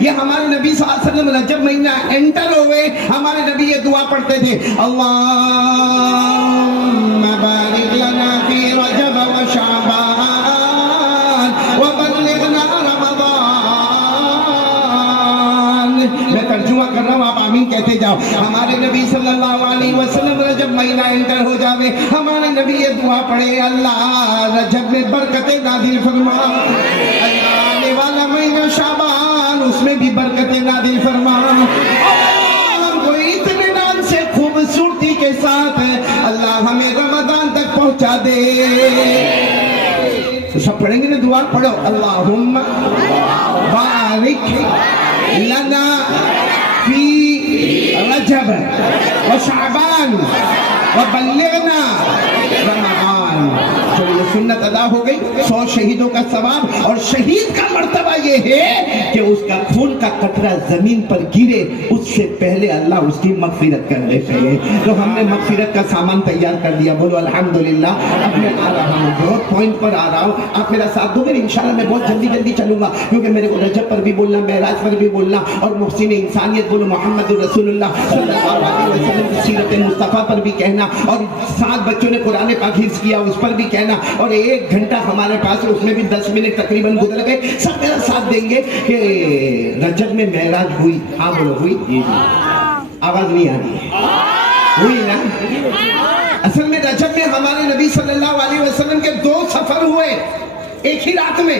یہ ہمارے نبی صلی اللہ علیہ وسلم رجب مہینہ انٹر ہوئے ہمارے نبی یہ دعا پڑھتے تھے، اللہم بارک لنا فی رجب و شعبان وبلغنا رمضان۔ میں ترجمہ کر رہا ہوں، آپ آمین کہتے جاؤ۔ ہمارے نبی صلی اللہ علیہ وسلم رجب مہینہ انٹر ہو جاوے، ہمارے نبی یہ دعا پڑھے، اللہ رجب میں برکتیں نازل فرما، اللہ آنے والا مہینہ شعبان اس میں بھی برکتیں نازل فرما، ہم کو اطمینان سے خوبصورتی کے ساتھ اللہ ہمیں رمضان تک پہنچا دے۔ تو سب پڑھیں گے نا دعا؟ پڑھو، اللہم بارک لنا فی رجب و شعبان وبلغنا رمضان۔ جو یہ سنت ادا ہو گئی، 100 شہیدوں کا ثواب، اور شہید کا مرتبہ یہ ہے کہ اس کا خون کا قطرہ زمین پر گرے اس سے پہلے اللہ اس کی مغفرت کر دیتے ہیں۔ تو ہم نے مغفرت کا سامان تیار کر دیا، بولو الحمدللہ۔ اب میں آ رہا ہوں، بہت پوائنٹ پر آ رہا ہوں، آپ میرا ساتھ دو گے انشاءاللہ۔ میں بہت جلدی جلدی چلوں گا کیونکہ میرے کو رجب پر بھی بولنا، معراج پر بھی بولنا، اور محسن انسانیت بولو محمد رسول اللہ صلی اللہ علیہ وسلم کی سیرت مصطفیٰ پر بھی کہنا، اور 7 بچوں نے قرآن پاک حفظ کیا اس پر بھی کہنا، اور 1 گھنٹہ ہمارے پاس اس میں بھی 10 منٹ تقریباً گزر گئے۔ سب میرا ساتھ دیں گے کہ رجب میں معراج ہوئی؟ ہاں بولو ہوئی؟ آواز نہیں آ رہی ہے، ہوئی نا؟ اصل میں رجب میں ہمارے نبی صلی اللہ علیہ وسلم کے 2 سفر ہوئے ایک ہی رات میں،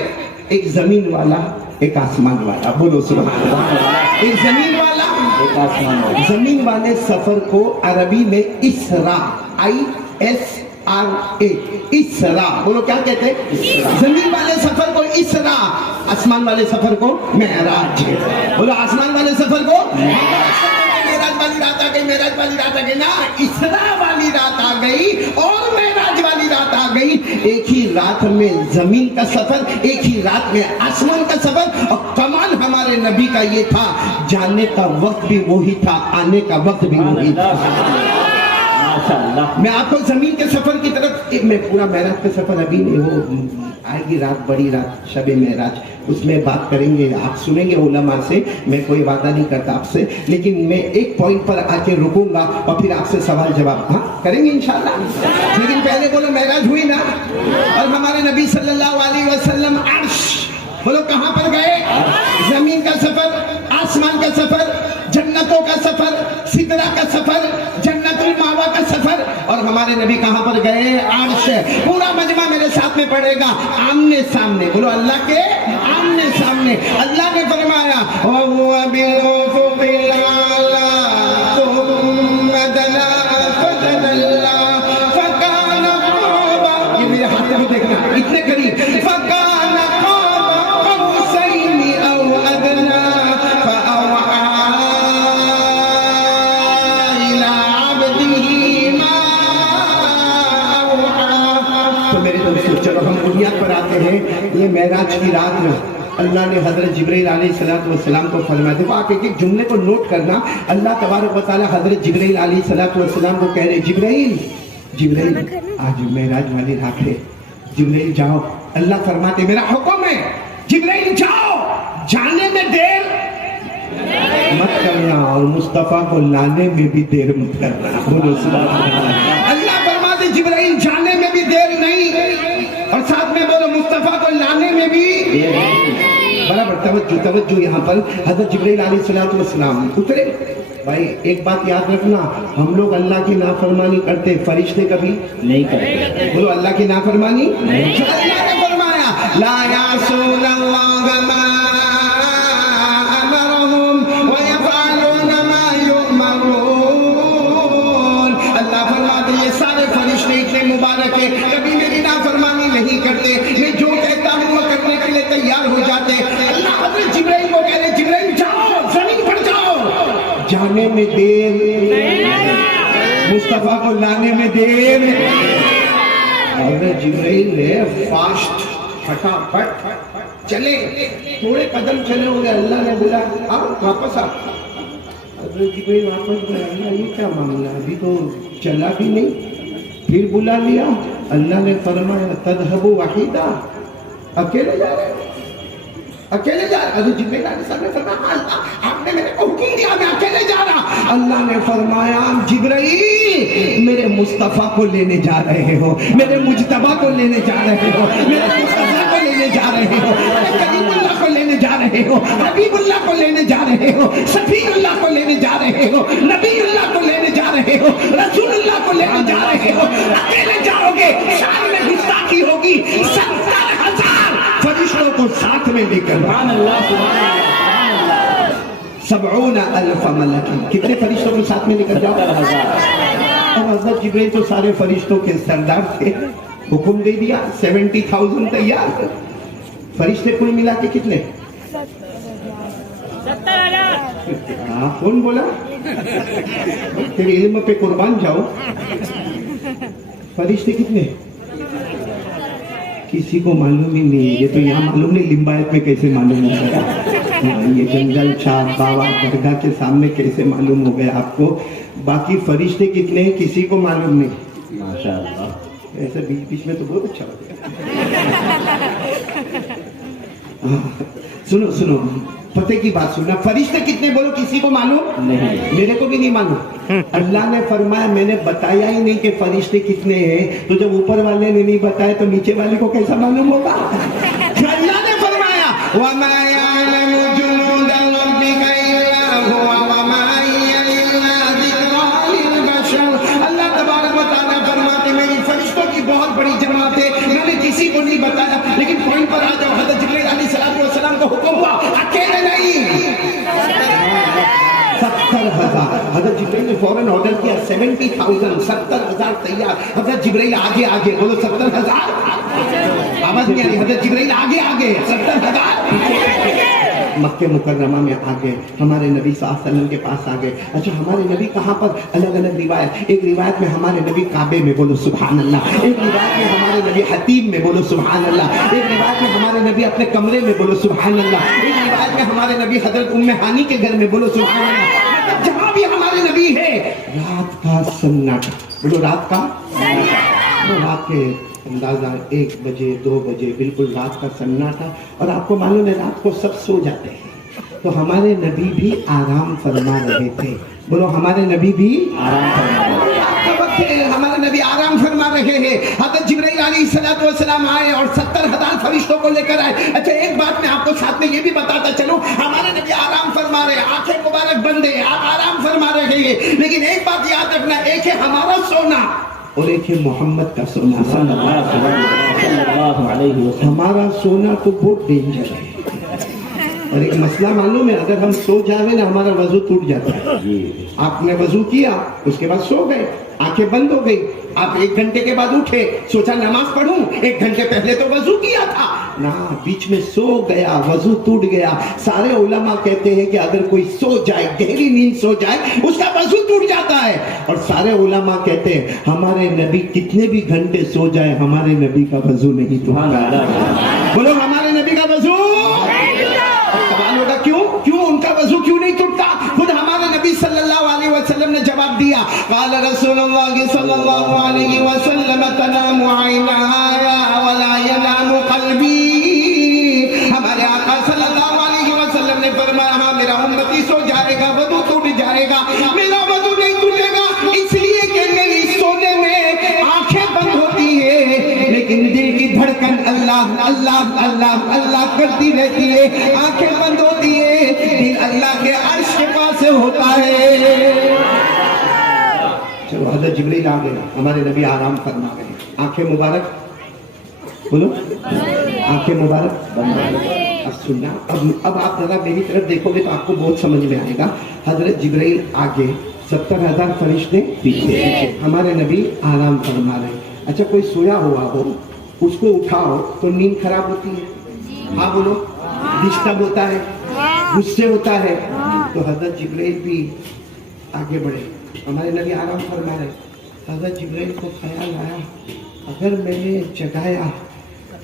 ایک زمین والا ایک آسمان والا، بولو سبحان اللہ۔ ایک زمین والا ایک آسمان والا۔ زمین والے سفر کو عربی میں اسراء، ISRA، اسراء، بولو کیا کہتے ہیں؟ زمین والے سفر کو اسراء، آسمان والے سفر کو معراج، بولو آسمان والے سفر کو معراج والی رات آ گئی، معراج والی رات آ گئی نا، اسراء والی رات آ گئی اور معراج والی رات آ گئی۔ ایک ہی رات میں زمین کا سفر، ایک ہی رات میں آسمان کا سفر، اور کمال ہمارے نبی کا یہ تھا، جانے کا وقت بھی وہی تھا، آنے کا وقت بھی وہی تھا۔ میں آپ کو زمین کے سفر کی طرف، میں پورا معراج کا سفر ابھی نہیں، وہ آئے گی رات، بڑی رات شب معراج، اس میں بات کریں گے، آپ سنیں گے علماء سے، میں کوئی وعدہ نہیں کرتا آپ سے، لیکن میں ایک پوائنٹ پر آ کے رکوں گا اور پھر آپ سے سوال جواب ہاں کریں گے انشاءاللہ۔ لیکن پہلے بولو معراج ہوئی نا، اور ہمارے نبی صلی اللہ علیہ وسلم عرش، بولو کہاں پر گئے؟ زمین کا سفر، آسمان کا سفر، جنتوں کا سفر، سدرہ کا سفر، جنت المأویٰ کا سفر، اور ہمارے نبی کہاں پر گئے؟ عرش۔ پورا مجمع میرے ساتھ میں پڑھے گا، آمنے سامنے، بولو اللہ کے آمنے سامنے۔ اللہ نے فرمایا وَهُوَ بِالْأُفُقِ الْأَعْلَى ثُمَّ دَنَا فَتَدَلَّى فَكَانَ قَابَ، یہ میرے ہاتھ کو دیکھنا، اتنے قریب، فَكَانَ قَابَ قَوْسَيْنِ أَوْ أَدْنَى فَأَوْحَى إِلَىٰ عَبْدِهِ مَا أَوْحَى۔ تو میرے دوستو چلو ہم بنیاد پر آتے ہیں۔ یہ معراج کی رات میں اللہ نے حضرت جبرائیل علیہ السلام کو فرمایا، دیکھو آپ ایک ایک جملے کو نوٹ کرنا، اللہ تبارک و تعالی حضرت جبرائیل علیہ السلام کو کہہ رہے، جبرائیل آج معراج والی رات ہے، جبرائیل جاؤ۔ اللہ فرماتے میرا حکم ہے جبرائیل جاؤ، جانے میں دیر مت کرنا اور مصطفیٰ کو لانے میں بھی دیر مت کرنا، بولو سبحان اللہ۔ اللہ فرماتے جبرائیل جانے میں بھی دیر نہیں، اور ساتھ میں بولو مصطفیٰ کو لانے میں بھی برابر۔ توجہ یہاں پر حضرت جبرائیل علیہ السلام اترے۔ بھائی ایک بات یاد رکھنا، ہم لوگ اللہ کی نافرمانی کرتے، فرشتے کبھی نہیں کرتے، بولو اللہ کی نافرمانی نہیں۔ اللہ نے فرمایا لا یعصون اللہ ما امرهم ویفعلون ما یؤمرون۔ اللہ فرماتے یہ سارے فرشتے اتنے مبارک ہیں، کبھی میری نافرمانی نہیں کرتے، میں جو کہتا ہوں وہ کرنے کے لیے تیار ہو جاتے۔ اللہ حضرت جبرائیل کو کہہ رہے جبرائیل جاؤ، زمین پر جاؤ، جانے میں دیر، مصطفیٰ کو لانے میں دیر۔ حضرت جبرائیل نے فاسٹ پھٹافٹ چلے، تھوڑے قدم چلے ہوئے، اللہ نے بولا اب واپس آ۔ حضرت جبرائیل واپس گئے، اللہ یہ کیا معاملہ، ابھی تو چلا بھی نہیں، پھر بلا لیا۔ اللہ نے فرمایا تذهب وحیدہ، اکیلے جا رہے، اکیلے جا رہا. حضرت جبرائیل علیہ السلام نے فرمایا اللہ آپ نے میرے کو حکم دیا میں اکیلے جا رہا. اللہ نے فرمایا جبرائیل میرے مصطفیٰ کو لینے جا رہے ہو, میرے مجتبیٰ کو لینے جا رہے ہو, میرے مصطفیٰ کو لینے جا رہے ہو, کریم اللہ کو لینے جا رہے ہو, حبیب اللہ کو لینے جا رہے ہو, صفی اللہ کو لینے جا رہے ہو, نبی اللہ کو لینے جا رہے ہو, رسول اللہ کو لینے جا رہے ہو. اکیلے جاؤ گے شان میں گستاخی ہوگی. 70,000 فرشتوں کو ساتھ میں لے کر, 70,000 ملک, کتنے فرشتوں کو ساتھ میں لے کر جاؤ. اور حضرت جبرائیل تو سارے فرشتوں کے سردار تھے, حکم دے دیا 70,000 تیار. فرشتے کل ملا کے کتنے؟ 70,000. کون بولا؟ تیرے علم پہ قربان جاؤ. فرشتے کتنے؟ کسی کو معلوم ہی نہیں. یہ تو یہاں معلوم نہیں لمبایت میں کیسے معلوم ہو گیا, یہ جنگل چھاپ بابا درگاہ کے سامنے کیسے معلوم ہو گیا آپ کو. باقی فرشتے کتنے ہیں کسی کو معلوم نہیں. ماشاءاللہ ایسے بیچ بیچ میں تو بہت اچھا ہو گیا. سنو پتہ کی بات سننا. فرشتے کتنے بولو کسی کو معلوم نہیں, میرے کو بھی نہیں معلوم. اللہ نے فرمایا میں نے بتایا ہی نہیں کہ فرشتے کتنے ہیں, تو جب اوپر والے نے نہیں بتایا تو نیچے والے کو کیسا معلوم ہوگا. اللہ نے فرمایا وَمَا يَعْلَمُ جُنُودَ رَبِّكَ إِلَّا هُوَ وَمَا هِيَ إِلَّا ذِكْرَىٰ لِلْبَشَرِ. اللہ تبارک و تعالیٰ فرماتے میری فرشتوں کی بہت بڑی جماعت ہے, میں نے کسی کو نہیں بتایا. لیکن پوائنٹ پر آ جاؤ. حضرت جبرائیل علیہ السلام کو حکم ہوا اکیلے نہیں, 70,000. حضرت جبرائیل نے فوراً آرڈر کیا 70,000, 70,000 تیار. حضرت جبرائیل آگے بولو 70,000. آواز نہیں آ رہی. حضرت جبرائیل آگے 70,000 مکہ مکرمہ میں آگے ہمارے نبی صلی اللہ علیہ وسلم کے پاس آگے. اچھا ہمارے نبی کہاں پر؟ الگ الگ روایت. ایک روایت میں ہمارے نبی کعبے میں, بولو سبحان اللہ. ایک روایت میں ہمارے نبی حتیم میں, بولو سبحان اللہ. ایک روایت میں ہمارے نبی اپنے کمرے میں, بولو سبحان اللہ. ایک روایت میں ہمارے نبی حضرت ام ہانی کے گھر میں, بولو سبحان اللہ. جہاں بھی ہمارے نبی ہے رات کا سناٹا, بولو رات کا سناٹا. رات کے اندازہ 1 بجے 2 بجے بالکل رات کا سناٹا. اور آپ کو معلوم ہے رات کو سب سو جاتے ہیں, تو ہمارے نبی بھی آرام فرما رہے تھے. بولو ہمارے نبی بھی آرام فرما رہے تھے. ہمارے نبی آرام فرما رہے ہیں. حضرت جبرائیل علیہ السلام آئے اور 70,000 فرشتوں کو لے کر آئے. اچھا ایک بات میں آپ کو ساتھ میں یہ بھی بتاتا چلوں, ہمارے نبی آرام فرما رہے ہیں, آنکھیں مبارک بند ہے, آپ آرام فرما رہے ہیں. لیکن ایک بات یاد رکھنا, ایک ہے ہمارا سونا اور ایک ہے محمد کا سونا صلی اللہ علیہ وسلم. ہمارا سونا تو بہت ڈینجر ہے. اور ایک مسئلہ معلوم ہے, اگر ہم سو جائیں نا ہمارا وضو ٹوٹ جاتا ہے. آپ نے وضو کیا اس کے بعد سو گئے, آنکھیں بند ہو گئی, آپ 1 گھنٹے کے بعد اٹھے, سوچا نماز پڑھوں, 1 گھنٹے پہلے تو وضو کیا تھا نا, بیچ میں سو گیا, وضو ٹوٹ گیا. سارے علماء کہتے ہیں کہ اگر کوئی سو جائے, گہری نیند سو جائے, اس کا وضو ٹوٹ جاتا ہے. اور سارے علماء کہتے ہیں ہمارے نبی کتنے بھی گھنٹے سو جائے ہمارے نبی کا وضو نہیں ٹوٹتا. بولو ہمارے نبی کا وضو. سوال ہوگا کیوں ان کا وضو کیوں نہیں ٹوٹتا؟ خود ہمارے نبی صلی اللہ علیہ وسلم نے جواب دیا. قال رسول اللہ صلی اللہ علیہ وسلم تنام عینایا ولا ینام قلبی. ہمارے آقا صلی اللہ علیہ وسلم نے فرمایا ہاں میرا امتی سو جائے گا, وضو ٹوٹ جائے گا, میرا وضو نہیں ٹوٹے گا, اس لیے کہ میری سونے میں آنکھیں بند ہوتی ہے لیکن دل کی دھڑکن اللہ اللہ اللہ اللہ کرتی رہتی ہے. آنکھیں بند ہوتی ہے, دل اللہ کے عرش کے پاس ہوتا ہے. چلو حضرت جبرائیل آ گئے, ہمارے نبی آرام فرما گئے. آنکھیں مبارک بولو, آنکھیں مبارک اب سننا. اب آپ ذرا میری طرف دیکھو گے تو آپ کو بہت سمجھ میں آئے گا. حضرت جبرائیل آگے, 70,000 فرشتے پیچھے, ہمارے نبی آرام فرما رہے. اچھا کوئی سویا ہوا ہو, اس کو اٹھاؤ تو نیند خراب ہوتی ہے, ہاں بولو, ڈسٹرب ہوتا ہے, غصے ہوتا ہے. تو حضرت جبرائیل بھی آگے بڑھے, ہمارے نبی آرام فرما رہے. حضرت جبرائیل کو خیال آیا اگر میں نے جگایا,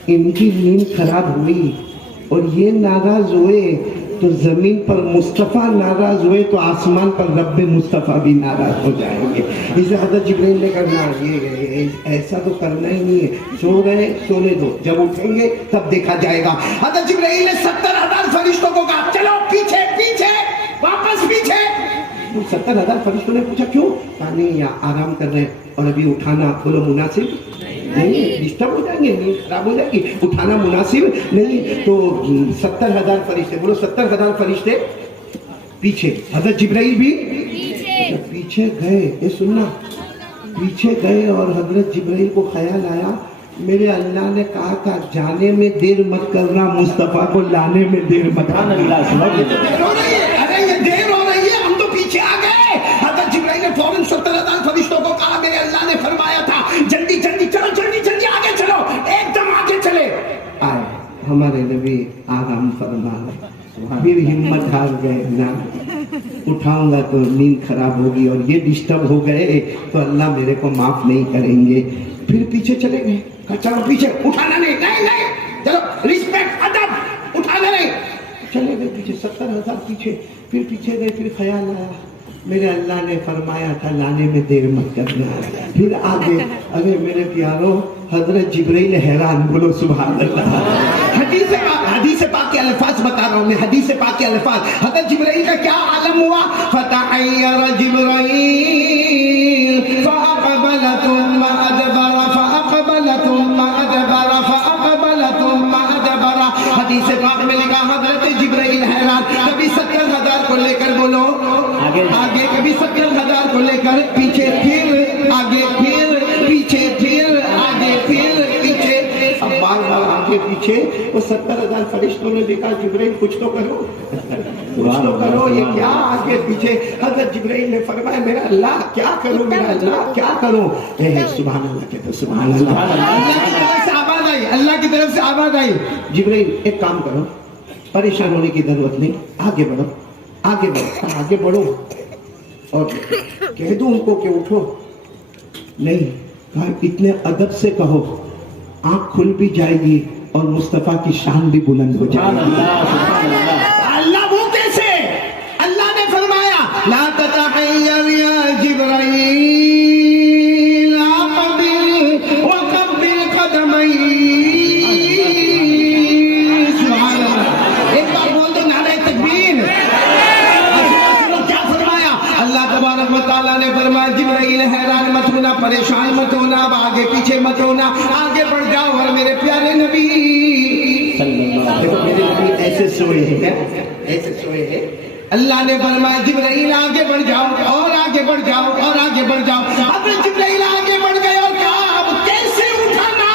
ان کی نیند خراب ہوئی اور یہ ناراض ہوئے تو زمین پر مصطفیٰ ناراض ہوئے تو آسمان پر رب مصطفیٰ بھی ناراض ہو جائیں گے. اسے حضرت جبرائیل نے کرنا یہ ایسا تو کرنا ہی نہیں ہے. سو رہے سونے دو, جب اٹھیں گے تب دیکھا جائے گا. حضرت جبرائیل نے 70,000 فرشتوں کو کہا چلو پیچھے پیچھے واپس پیچھے. 70,000 فرشتوں نے پوچھا کیوں؟ کہا نہیں آرام کر رہے ہیں اور ابھی اٹھانا بولو مناسب نہیں, ڈسٹرب ہو جائیں گے, نیند خراب ہو جائے گی, اٹھانا مناسب نہیں. تو 70,000 فرشتے, بولو 70,000 فرشتے پیچھے, حضرت جبرائیل بھی پیچھے گئے. یہ سننا, پیچھے گئے اور حضرت جبرائیل کو خیال آیا میرے اللہ نے کہا تھا جانے میں دیر مت کرنا, مصطفیٰ کو لانے میں دیر مت کرنا. ارے یہ دیر ہو رہی ہے, ہم تو پیچھے آ گئے. حضرت جبرائیل نے فوراً 70,000 فرشتوں کو کہا میرے اللہ نے فرمایا تھا جلدی جلدی چلو, جلدی جلدی آگے چلو, ایک دم آگے چلے. آئے ہمارے نبی آرام فرما, پھر ہمت ہار گئے نا, اٹھاؤں گا تو نیند خراب ہوگی اور یہ ڈسٹرب ہو گئے تو اللہ میرے کو معاف نہیں کریں گے. پھر پیچھے چلے گئے, کہا چلو پیچھے, اٹھانا نہیں, نہیں نہیں چلو, رسپیکٹ ادب, اٹھانا نہیں. چلے گئے پیچھے, 70,000 پیچھے. پھر پیچھے گئے, پھر خیال آیا میرے اللہ نے فرمایا تھا لانے میں دیر مت کرنا. پھر آگے, ارے میرے پیاروں حضرت جبرائیل حیران, بولو سبحان اللہ. حدیث پاک کے الفاظ بتا رہا ہوں میں, حدیث پاک کے الفاظ. حضرت جبرائیل کا کیا عالم ہوا؟ فتحیر جبرائیل فاقبل ثم ادبر فاقبل ثم ادبر فاقبل ثم ادبر. حدیث پاک میں لکھا حضرت جبرائیل حیران, کبھی 70,000 کو لے کر بولو آگے, کبھی 70,000 کو لے کر پیچھے, پھر آگے, پھر پیچھے, پھر آگے, پھر پیچھے. اب بار بار آگے پیچھے. وہ 70,000 فرشتوں نے دیکھا جبرائیل کچھ تو کرو, کچھ تو کرو, یہ کیا آگے پیچھے. حضرت جبرائیل نے فرمایا میرا اللہ کیا کروں, میرا اللہ کیا کروں. سبحان اللہ کہتے, سبحان اللہ. اللہ کی طرف سے آواز آئی, اللہ کی طرف سے آواز آئی, جبرائیل ایک کام کرو, پریشان ہونے کی ضرورت نہیں, آگے بڑھو, آگے بڑھو, آگے بڑھو. اور کہہ دوں ان کو کہ اٹھو, نہیں, کہا اتنے ادب سے کہو, آنکھ کھل بھی جائے گی اور مصطفیٰ کی شان بھی بلند ہو جائے گی. اللہ وہ کیسے؟ اللہ نے فرمایا لا تتحیر یا جبرائیل اقبل وقبل قدمئی. سبحان اللہ, ایک بار بول دو نعرہ تکبیر. کیا فرمایا اللہ تبارک و تعالیٰ نے فرمایا جبرائیل حیران مت ہونا, پریشان مت ہونا, اب آگے پیچھے مت ہونا, آگے بڑھ جاؤ. اور میرے پیارے نبی دیکھو, میرے نبی ایسے سوئے ہیں, ایسے سوئے ہیں. اللہ نے فرمایا جبرائیل آگے بڑھ جاؤ, اور آگے بڑھ جاؤ, اور آگے بڑھ جاؤ. اب جبرائیل آگے بڑھ گئے اور کہا اب کیسے اٹھانا؟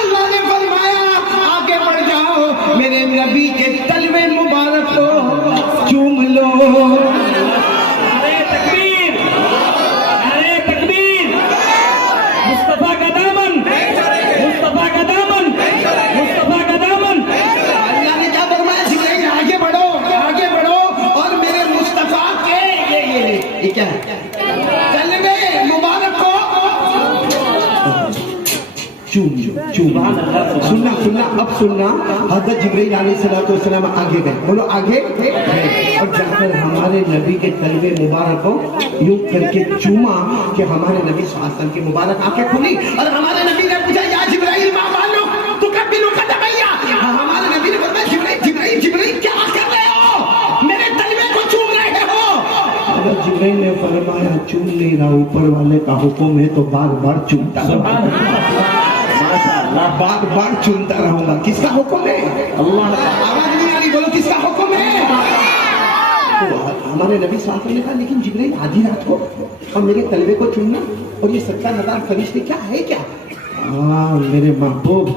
اللہ نے فرمایا آگے بڑھ جاؤ, میرے نبی کے تلوے مبارک کو چوم لو. سننا سننا, اب سننا. حضرت جبرائیل علیہ السلام آگے گئے, بولو آگے, اور جا کر ہمارے نبی کے تلوے مبارک کو یوں کر کے چوما کہ ہمارے نبی صلی اللہ علیہ وسلم کی مبارک آنکھیں کھلی. اور ہمارے نبی نے پوچھا یا جبرائیل ما بالک تقبل قدمیا. ہمارے نبی نے فرمایا جبرائیل جبرائیل جبرائیل کیا کر رہے ہو, میرے تلوے کو چوم رہے ہو. حضرت جبرائیل نے فرمایا چوم نہیں رہا, اوپر والے کا حکم ہے تو بار بار چومتا رہوں, بار بار چنتا رہوں گا. کس کا حکم ہے؟ اللہ. آواز نہیں آ رہی, بولو کس کا حکم ہے؟ تو ہمارے نبی صلی اللہ علیہ وسلم نے کہا لیکن جبرائیل آدھی رات کو اور میرے تلوے کو چننا اور یہ 70,000 فرشتے کیا ہے کیا؟ میرے محبوب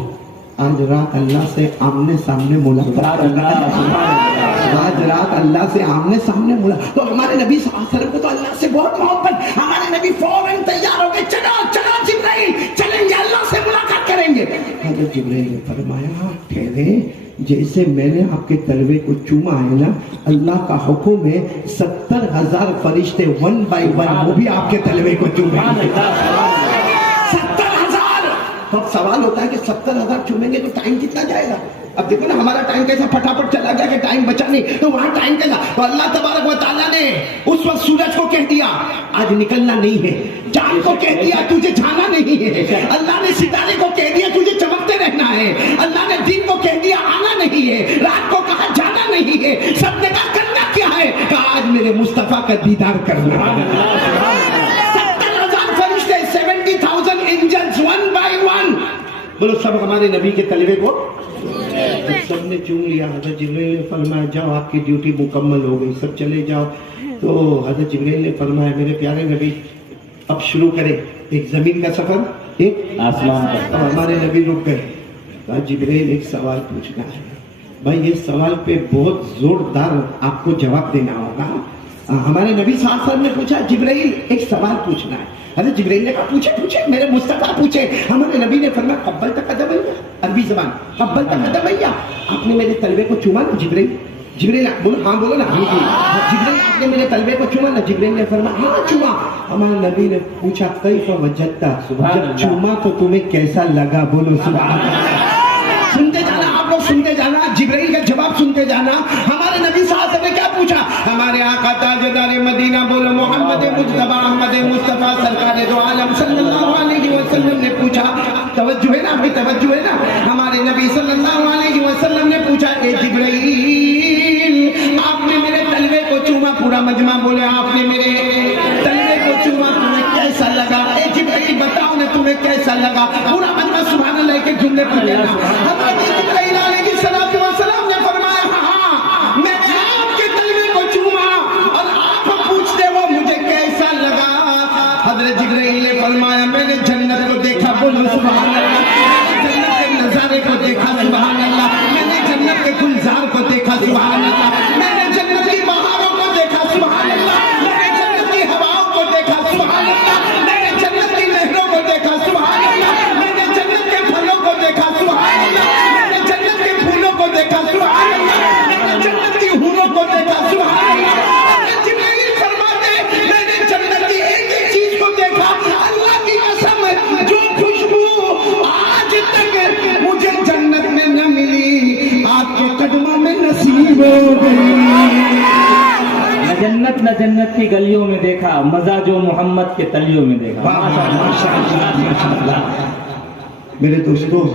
آج رات اللہ سے آمنے سامنے ملاقات, آج رات اللہ سے آمنے سامنے ملاقات. تو ہمارے نبی صلی اللہ علیہ وسلم کو تو اللہ سے بہت محبت. ہمارے نبی فوراً تیار ہو گئے, چلو چلو جبرائیل چلیں گے, اللہ سے ملاقات کریں گے. حضرت جبرائیل نے فرمایا ٹھہرے, جیسے میں نے آپ کے تلوے کو چوما ہے نا, اللہ کا حکم ہے 70,000 فرشتے 1 by 1 وہ بھی آپ کے تلوے کو چومیں گے. 70,000 تو اب سوال ہوتا ہے کہ 70,000 چومیں گے تو ٹائم کتنا جائے گا؟ اب دیکھو نا ہمارا ٹائم کیسا پھٹافٹ چلا گیا کہ ٹائم بچا نہیں، تو وہاں ٹائم کیسا؟ تو اللہ تبارک و تعالیٰ نے اس وقت سورج کو کہہ دیا آج نکلنا نہیں ہے، چاند کو کہہ دیا تجھے جانا نہیں ہے، اللہ نے ستارے کو کہہ دیا تجھے چمکتے رہنا ہے، اللہ نے دن کو کہہ دیا آنا نہیں ہے، رات کو کہا جانا نہیں ہے، سب نے کہا کرنا کیا ہے؟ کہا آج میرے مصطفیٰ کا دیدار کرنا ہے۔ 70,000 فرشتے، 70,000 انجنز، ون بائی ون، بولو سب ہمارے نبی کے طلبے کو سب نے چوم لیا۔ حضرت جبرائیل نے فرمایا جاؤ آپ کی ڈیوٹی مکمل ہو گئی، سب چلے جاؤ۔ تو حضرت جبرائیل نے فرمایا میرے پیارے نبی اب شروع کریں، ایک زمین کا سفر ایک آسمان کا۔ ہمارے نبی رک گئے، کہا جبرائیل ایک سوال پوچھنا ہے۔ بھائی یہ سوال پہ بہت زوردار آپ کو جواب دینا ہوگا۔ ہمارے نبی صلی اللہ علیہ وسلم نے پوچھا جبرائیل ایک سوال پوچھنا ہے۔ حضرت جبرائیل نے کہا پوچھے میرے مصطفیٰ پوچھے۔ ہمارے نبی نے فرمایا قبل تقدمیا، عربی زبان قبل تقدمیا، آپ نے میرے طلبے کو چوما نا جبرائیل؟ جبرائیل بولو ہاں، بولو نا جبرائیل آپ نے میرے طلبے کو چوما نا؟ جبرائیل نے فرمایا ہاں چوما۔ ہمارے نبی نے پوچھا کیف وجدتا، جب چوما تو تمہیں کیسا لگا؟ بولو سبحان اللہ۔ سنتے جانا آپ لوگ، سنتے جانا، جبرائیل کا جواب سنتے جانا۔ ہمارے نبی صلی اللہ علیہ وسلم نے کیا پوچھا؟ ہمارے آقا تاجدار مدینہ بولو محمد مجتبی احمد مصطفیٰ سرکار دو عالم صلی اللہ علیہ وسلم نے پوچھا، توجہ ہے نا ابھی، توجہ ہے نا؟ ہمارے نبی صلی اللہ علیہ وسلم نے پوچھا اے جبرائیل آپ نے میرے طلبے کو چوما؟ پورا مجمع بولے آپ نے میرے طلبے کو چوما، تمہیں کیسا لگا؟ اے جبرائیل بتاؤ نا تمہیں کیسا لگا؟ پورا مجمع سبحان اللہ کے جملے پڑھے نا۔ حضرت جبرائیل علیہ السلام نے فرمایا ہاں میں آپ کے طلبے کو چوما اور آپ پوچھتے ہو مجھے کیسا لگا؟ حضرت جبرائیل نے فرمایا میں نے جنت کو دیکھا، بولو سبحان اللہ، جنت کے نظارے کو دیکھا سبحان اللہ، میں نے جنت کے گلزار کو دیکھا سبحان اللہ، میں نے جنت کی بہاروں کو دیکھا سبحان اللہ، میں نے جنت کی ہواؤں کو دیکھا سبحان اللہ، میں نے جنت کی نہروں کو دیکھا سبحان اللہ، میں نے جنت کے پھلوں کو دیکھا سبحان اللہ، میں نے جنت کے پھولوں کو دیکھا سبحان اللہ، میں نے جنت کی حوروں کو دیکھا سبحان اللہ۔ جبرائیل فرماتے میں نے جنت کی ایک ایک چیز کو دیکھا، اللہ کی قسم جو خوشبو آج تک مجھے جنت میں نہ ملی آپ کے قدموں میں نصیب ہو گئی۔ نہ جنت نہ جنت کی گلیوں میں دیکھا، مزہ جو محمد کے تلیوں میں دیکھا۔ ماشاء اللہ، ماشاء اللہ۔ میرے دوستو